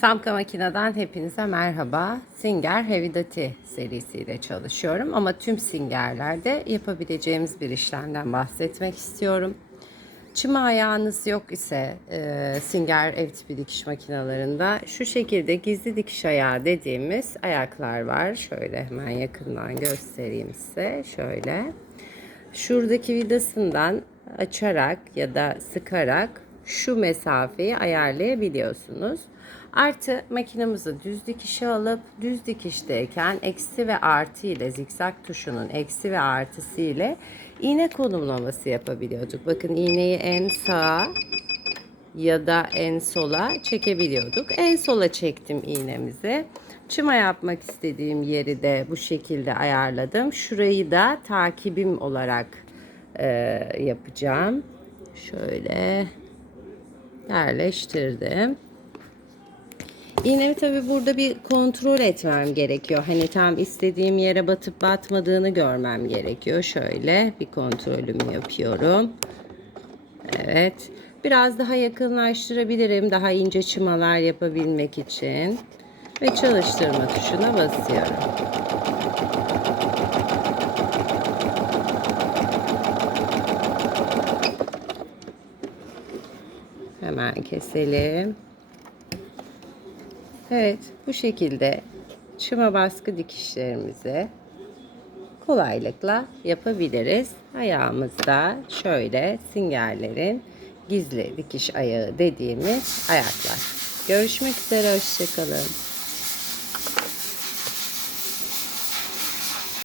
Samka Makina'dan hepinize merhaba. Singer Hevidati serisiyle çalışıyorum ama tüm singerlerde yapabileceğimiz bir işlemden bahsetmek istiyorum. Çıma ayağınız yok ise e, Singer ev tipi dikiş makinalarında şu şekilde gizli dikiş ayağı dediğimiz ayaklar var. Şöyle hemen yakından göstereyim size. Şöyle. Şuradaki vidasından açarak ya da sıkarak şu mesafeyi ayarlayabiliyorsunuz. Artı makinamızı düz dikişe alıp düz dikişteyken eksi ve artı ile zikzak tuşunun eksi ve artısı ile iğne konumlaması yapabiliyorduk. Bakın iğneyi en sağa ya da en sola çekebiliyorduk. En sola çektim iğnemizi. Çıma yapmak istediğim yeri de bu şekilde ayarladım. Şurayı da takibim olarak e, yapacağım. Şöyle yerleştirdim. İğnemi tabi burada bir kontrol etmem gerekiyor. Hani tam istediğim yere batıp batmadığını görmem gerekiyor. Şöyle bir kontrolümü yapıyorum. Evet. Biraz daha yakınlaştırabilirim. Daha ince çımalar yapabilmek için. Ve çalıştırma tuşuna basıyorum. Hemen keselim. Evet, bu şekilde çıma baskı dikişlerimizi kolaylıkla yapabiliriz. Ayağımızda şöyle singerlerin gizli dikiş ayağı dediğimiz ayaklar. Görüşmek üzere, hoşçakalın.